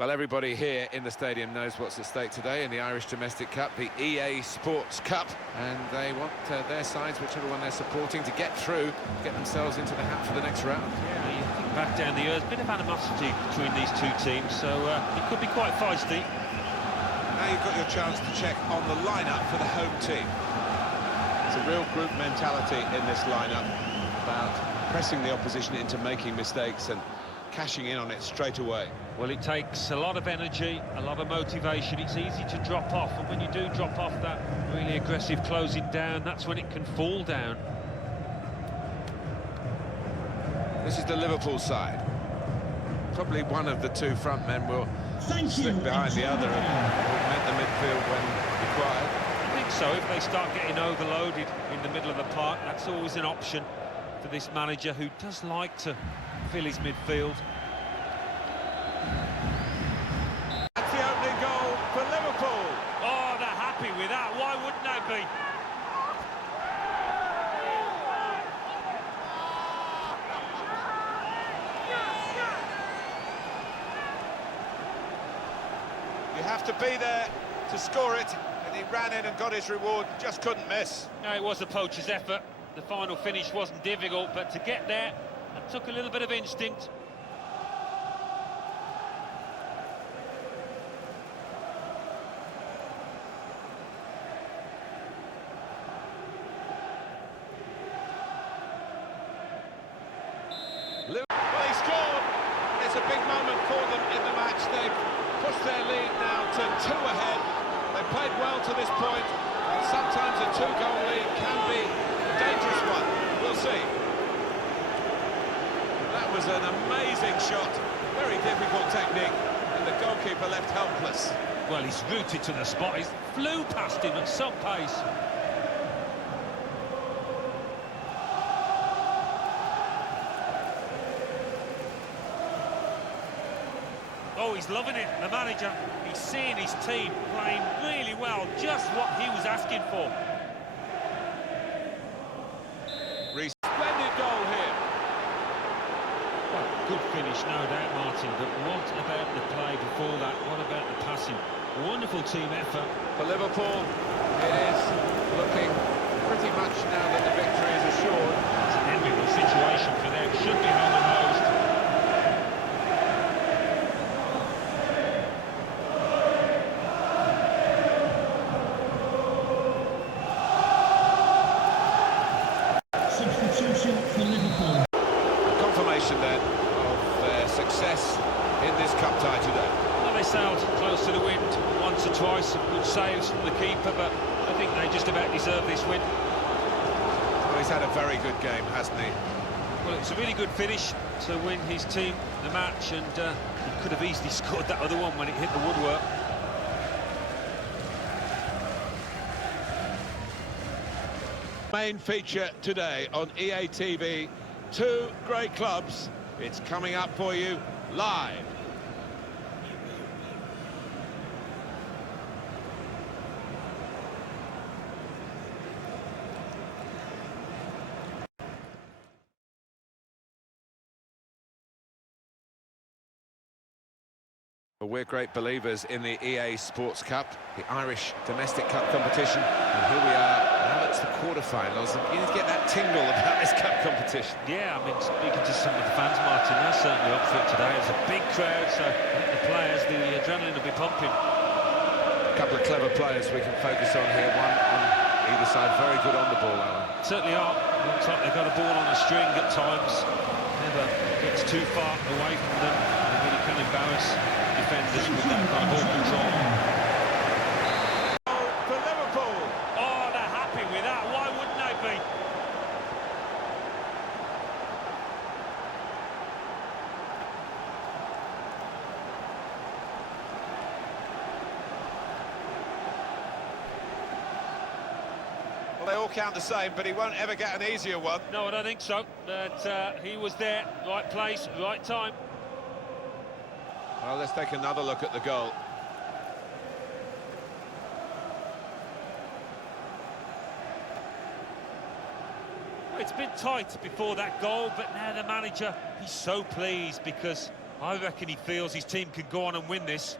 Well, everybody here in the stadium knows what's at stake today in the Irish Domestic Cup, the EA Sports Cup, and they want their sides, whichever one they're supporting, to get through, get themselves into the hat for the next round. Yeah, you think back down the years, a bit of animosity between these two teams, so it could be quite feisty. Now you've got your chance to check on the lineup for the home team. It's a real group mentality in this lineup, about pressing the opposition into making mistakes and cashing in on it straight away. Well, it takes a lot of energy, a lot of motivation. It's easy to drop off, and when you do drop off that really aggressive closing down, that's when it can fall down. This is the Liverpool side. Probably one of the two front men will slip behind the other and augment the midfield when required. I think so. If they start getting overloaded in the middle of the park, that's always an option for this manager, who does like to fill his midfield. That's the opening goal for Liverpool. Oh, they're happy with that. Why wouldn't they be? You have to be there to score it, and he ran in and got his reward, just couldn't miss. No, it was a poacher's effort. The final finish wasn't difficult, but to get there, it took a little bit of instinct. Well, he scored. It's a big moment for them in the match. They've pushed their lead now to 2 ahead. They played well to this point, and sometimes a 2-goal lead can be a dangerous one. We'll see. That was an amazing shot. Very difficult technique, and the goalkeeper left helpless. Well, he's rooted to the spot. He flew past him at some pace. Oh, he's loving it, the manager. He's seeing his team playing really well, just what he was asking for. Splendid goal here. Well, good finish, no doubt, Martin, but what about the play before that? What about the passing? Wonderful team effort. For Liverpool, it is looking pretty much now that the victory is assured. It's an enviable situation for them. Should be home and hosed. Substitution for Liverpool. Confirmation then of their success in this cup tie today. Well, they sailed close to the wind once or twice. Good saves from the keeper, but I think they just about deserve this win. Well, he's had a very good game, hasn't he? Well, it's a really good finish to win his team the match, and he could have easily scored that other one when it hit the woodwork. Main feature today on EA TV. 2 great clubs. It's coming up for you live. Well, we're great believers in the EA Sports Cup, the Irish Domestic Cup competition, and here we are. Now it's the quarterfinals. You need to get that tingle about this cup competition. Yeah, I mean, speaking to some of the fans, Martin, they're certainly up for it today. It's a big crowd, so I think the players, the adrenaline will be pumping. A couple of clever players we can focus on here. One on either side, very good on the ball, Alan. Certainly are. Looks like they've got a ball on a string at times. Never gets too far away from them. They really can embarrass defenders with that kind of ball control. For Liverpool. Oh, they're happy with that. Why wouldn't they be? Well, they all count the same, but he won't ever get an easier one. No, I don't think so. But he was there, right place, right time. Well, let's take another look at the goal. It's been tight before that goal, but now the manager, he's so pleased because I reckon he feels his team could go on and win this.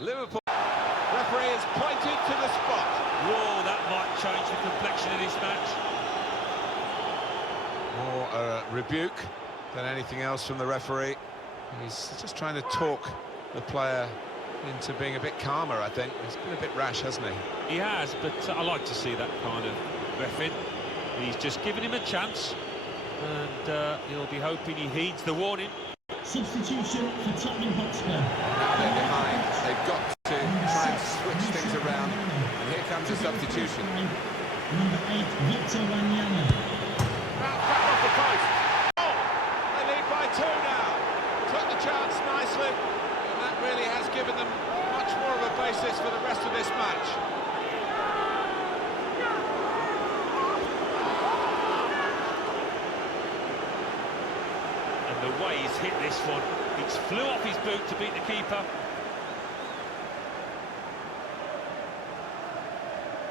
Liverpool. Referee has pointed to the spot. Whoa, that might change the complexion of this match. More rebuke than anything else from the referee. He's just trying to talk the player into being a bit calmer, I think. He's been a bit rash, hasn't he? He has, but I like to see that kind of reffing. He's just given him a chance, and he'll be hoping he heeds the warning. Substitution for Tottenham Hotspur. Now they're behind. They've got to try and switch things around. And here comes a substitution. Number 8, Victor Wanyama. Back off the post. Oh, they lead by 2 now. Took the chance nicely, and that really has given them much more of a basis for the rest of this match. And the way he's hit this one, it flew off his boot to beat the keeper.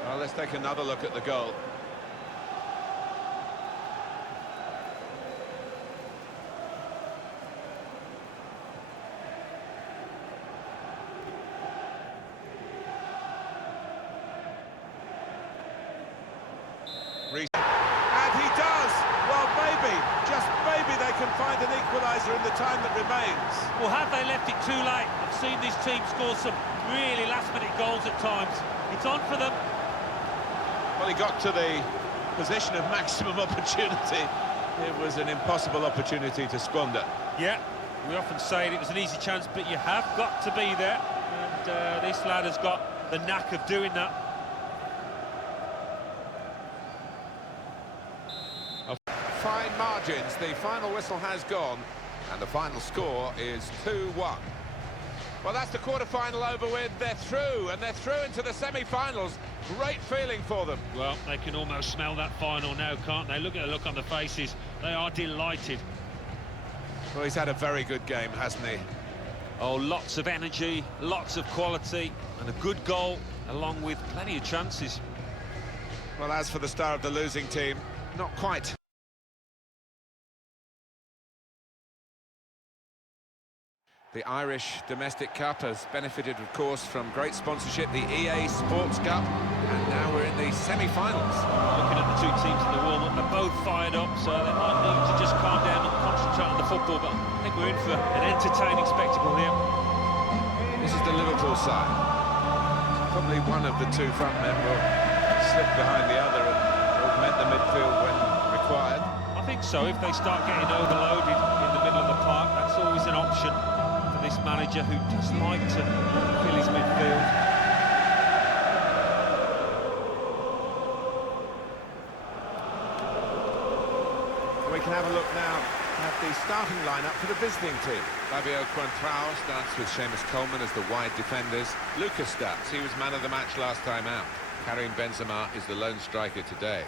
Well, let's take another look at the goal. And he does! Well, maybe, just maybe they can find an equaliser in the time that remains. Well, have they left it too late? I've seen this team score some really last-minute goals at times. It's on for them. Well, he got to the position of maximum opportunity. It was an impossible opportunity to squander. Yeah, we often say it was an easy chance, but you have got to be there. And this lad has got the knack of doing that. Fine margins. The final whistle has gone, and the final score is 2-1. Well, that's the quarter-final over with. They're through, and they're through into the semi-finals. Great feeling for them. Well, they can almost smell that final now, can't they? Look at the look on the faces. They are delighted. Well, he's had a very good game, hasn't he? Oh, lots of energy, lots of quality, and a good goal, along with plenty of chances. Well, as for the star of the losing team, not quite. The Irish Domestic Cup has benefited, of course, from great sponsorship, the EA Sports Cup, and now we're in the semi-finals. Looking at the two teams in the warm-up, they're both fired up, so they might need to just calm down and concentrate on the football, but I think we're in for an entertaining spectacle here. This is the Liverpool side. Probably one of the two front men will slip behind the other and augment the midfield when required. I think so. If they start getting overloaded in the middle of the park, that's always an option for this manager who does like to fill his midfield. We can have a look now at the starting lineup for the visiting team. Fabio Quantrao starts with Seamus Coleman as the wide defenders. Lucas starts. He was man of the match last time out. Karim Benzema is the lone striker today.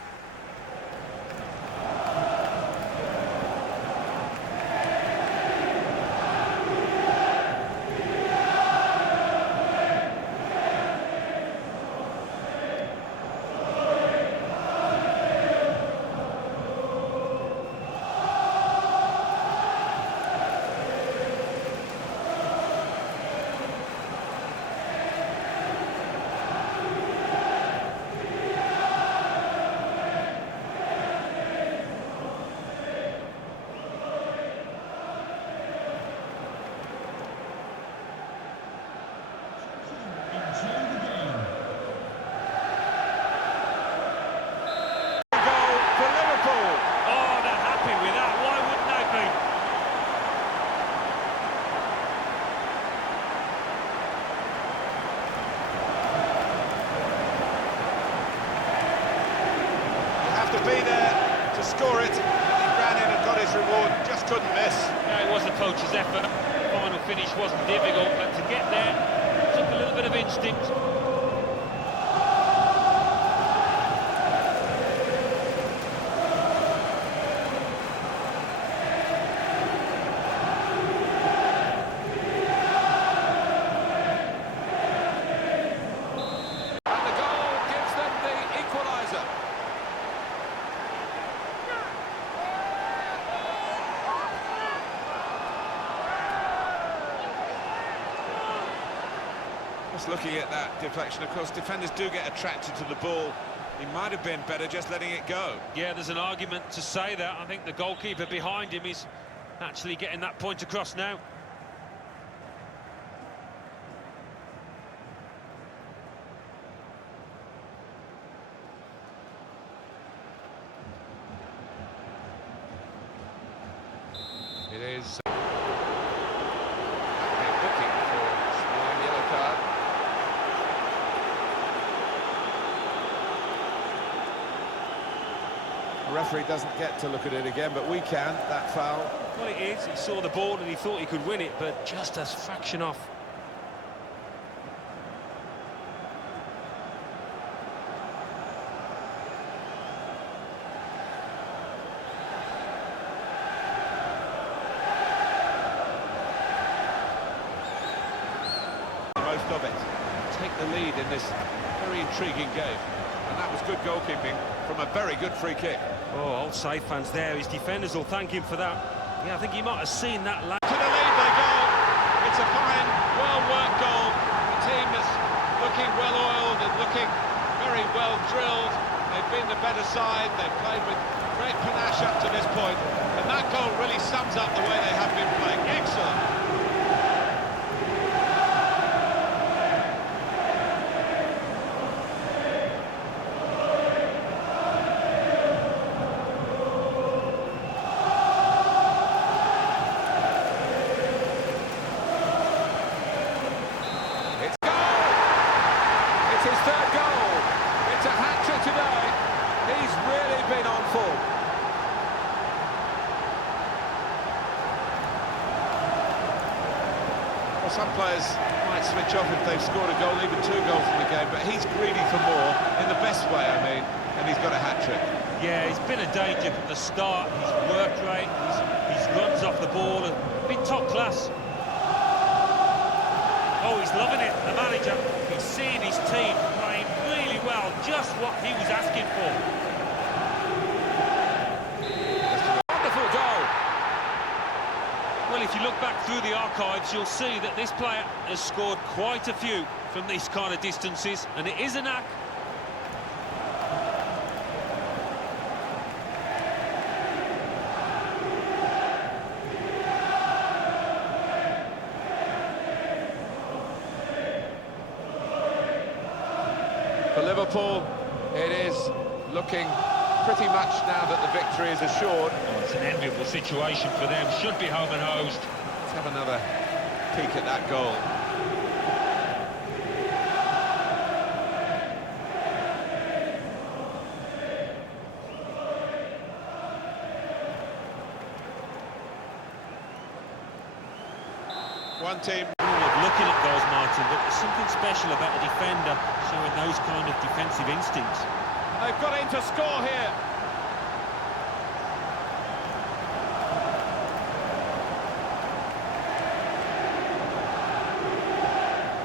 Be there to score it, and he ran in and got his reward, just couldn't miss. Yeah, it was a coach's effort. The final finish wasn't difficult, but to get there took a little bit of instinct. Just looking at that deflection, of course, defenders do get attracted to the ball. He might have been better just letting it go. Yeah, there's an argument to say that. I think the goalkeeper behind him is actually getting that point across now. It is looking for a small yellow card. The referee doesn't get to look at it again, but we can. That foul. Well, it is. He saw the ball and he thought he could win it, but just a fraction off. Most of it. Take the lead in this very intriguing game. And that was good goalkeeping from a very good free kick. Oh, old save fans there. His defenders will thank him for that. Yeah, I think he might have seen that. To the lead they go. It's a fine, well-worked goal. The team is looking well-oiled and looking very well drilled. They've been the better side. They've played with great panache up to this point. And that goal really sums up the way they have been playing. Excellent. His third goal. It's a hat-trick today. He's really been on form. Well, some players might switch off if they've scored a goal, even 2 goals in the game, but he's greedy for more, in the best way, I mean, and he's got a hat-trick. Yeah, he's been a danger from the start. His work rate, his runs off the ball have been top class. Oh, he's loving it, the manager. He's seeing his team playing really well, just what he was asking for. Wonderful goal. Well, if you look back through the archives, you'll see that this player has scored quite a few from these kind of distances, and it is a knack. For Liverpool, it is looking pretty much now that the victory is assured. Oh, it's an enviable situation for them. Should be home and hosed. Let's have another peek at that goal. One team. Looking at goals, Martin, but there's something special about a defender showing those kind of defensive instincts. They've got in to score here.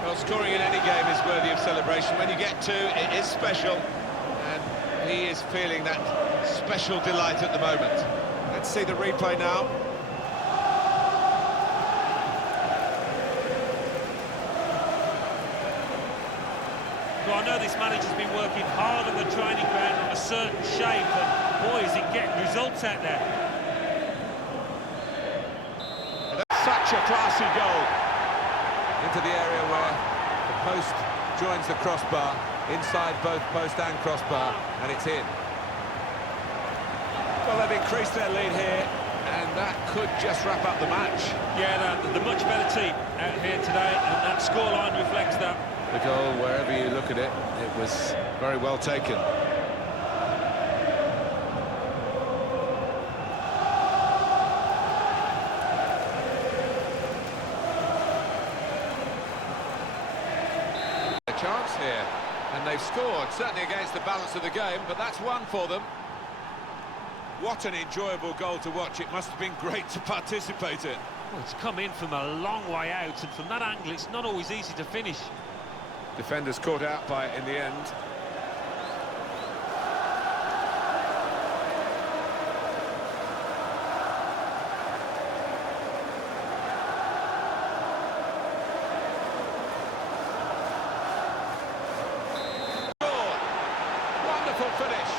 Well, scoring in any game is worthy of celebration. When you get 2, it is special, and he is feeling that special delight at the moment. Let's see the replay now. Well, I know this manager's been working hard on the training ground on a certain shape, and boy, is he getting results out there. Such a classy goal. Into the area where the post joins the crossbar, inside both post and crossbar, and it's in. Well, they've increased their lead here, and that could just wrap up the match. Yeah, the much better team out here today, and that scoreline reflects that. The goal, wherever you look at it, it was very well taken. A chance here, and they've scored, certainly against the balance of the game, but that's one for them. What an enjoyable goal to watch. It must have been great to participate in. Well, it's come in from a long way out, and from that angle, it's not always easy to finish. Defenders caught out by it in the end. finish.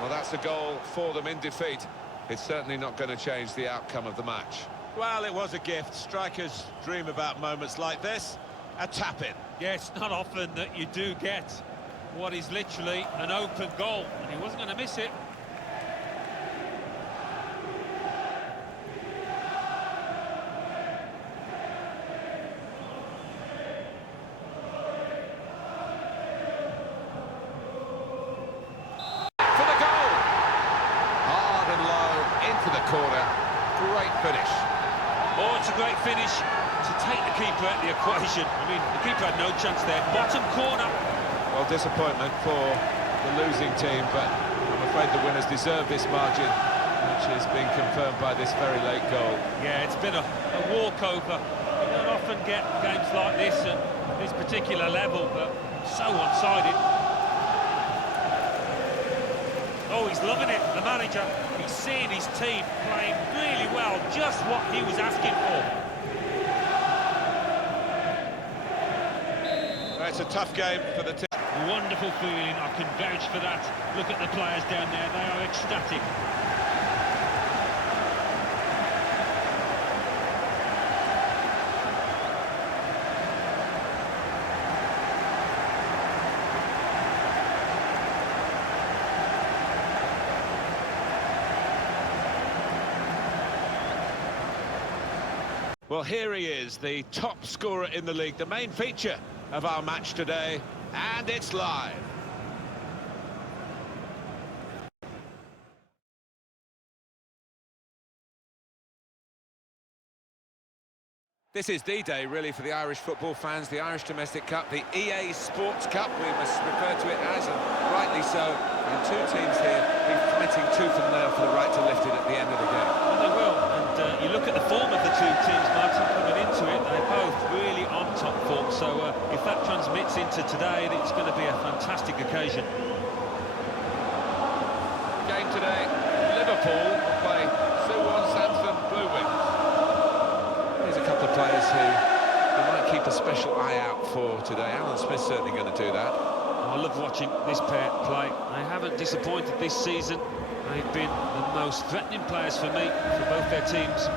Well, that's a goal for them in defeat. It's certainly not going to change the outcome of the match. Well, it was a gift. Strikers dream about moments like this. A tap-in. Yeah, it's not often that you do get what is literally an open goal, and he wasn't going to miss it. For the goal! Hard and low, into the corner. Great finish. Oh, it's a great finish to take the keeper out of the equation. I mean, the keeper had no chance there. Bottom corner. Well, disappointment for the losing team, but I'm afraid the winners deserve this margin, which has been confirmed by this very late goal. Yeah, it's been a walkover. You don't often get games like this at this particular level, but so one-sided. Oh, he's loving it, the manager. He's seeing his team playing really well, just what he was asking for. It's a tough game for the team. Wonderful feeling, I can vouch for that. Look at the players down there, they are ecstatic. Well, here he is, the top scorer in the league, the main feature of our match today, and it's live. This is D-Day, really, for the Irish football fans, the Irish Domestic Cup, the EA Sports Cup, we must refer to it as, and rightly so. And two teams here be fighting tooth and nail for the right to lift it at the end of the game. Well, they will, and you look at the form of the two teams, Martin, coming into it, they're both really on top form, so if that transmits into today, it's going to be a fantastic occasion. Game today, Liverpool will play Suwon Samson Blue Wings. There's a couple of players who you might keep a special eye out for today. Alan Smith's certainly going to do that. I love watching this pair play. They haven't disappointed this season. They've been the most threatening players for me, for both their teams.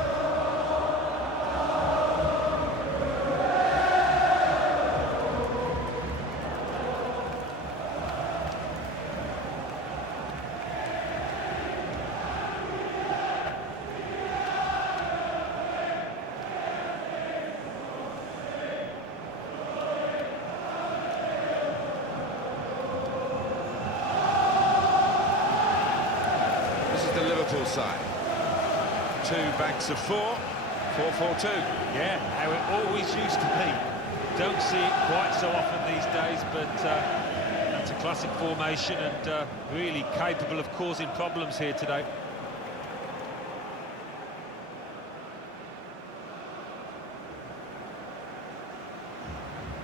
The Liverpool side. Two banks of four, 4-4-2. Yeah, how it always used to be. Don't see it quite so often these days, but that's a classic formation and really capable of causing problems here today.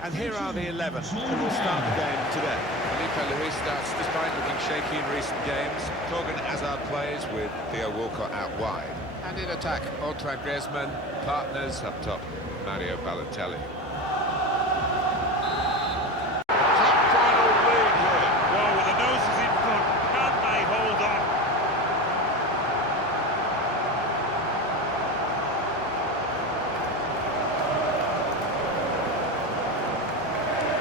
And here are the 11 who will start the game today. Felipe Luis starts despite looking shaky in recent games. Torgan Hazard plays with Theo Walcott out wide. And in attack, Antoine Griezmann, partners up top, Mario Balotelli. Top final lead here. Well, with the noses in front, can they hold on?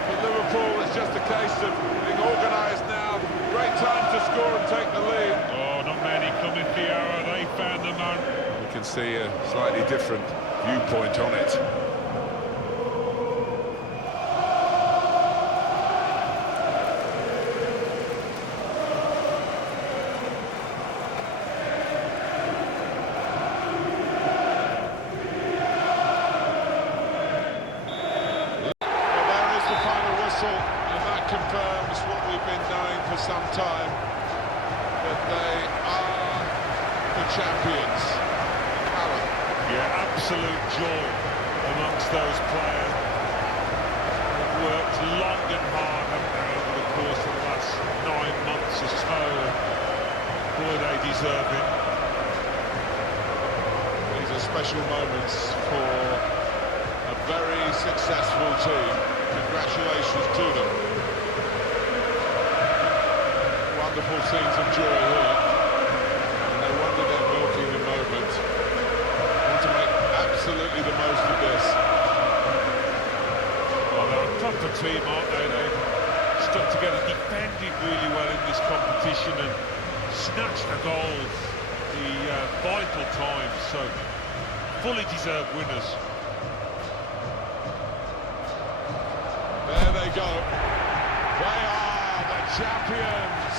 For Liverpool, it's just a case of being organised now. Great time to score and take the lead. Oh, not many coming for Yarrow. They found the man. We can see a slightly different viewpoint on it. And that confirms what we've been knowing for some time, that they are the champions. Alan. Yeah, absolute joy amongst those players. They've worked long and hard, haven't they, over the course of the last 9 months or so. Boy, they deserve it. These are special moments for a very successful team. Congratulations to them. wonderful scenes of joy here. And no wonder they're milking the moment. Want to make absolutely the most of this. Well, they're a proper team, aren't they? They've stuck together, defended really well in this competition and snatched the goals, the vital times, so fully deserved winners. There they go. They are the champions.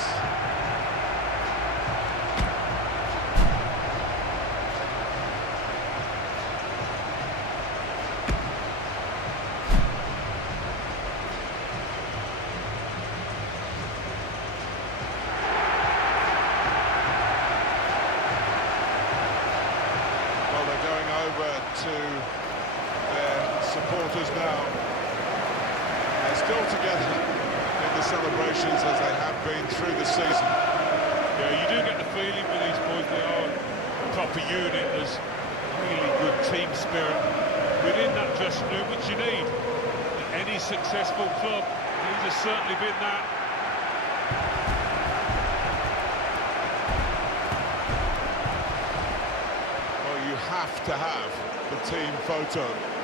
Well, they're going over to their supporters now. They're still together in the celebrations as they have been through the season. Yeah, you do get the feeling with these boys, they are a proper unit. There's really good team spirit within that dressing room, which you need. Any successful club, these have certainly been that. Well, you have to have the team photo.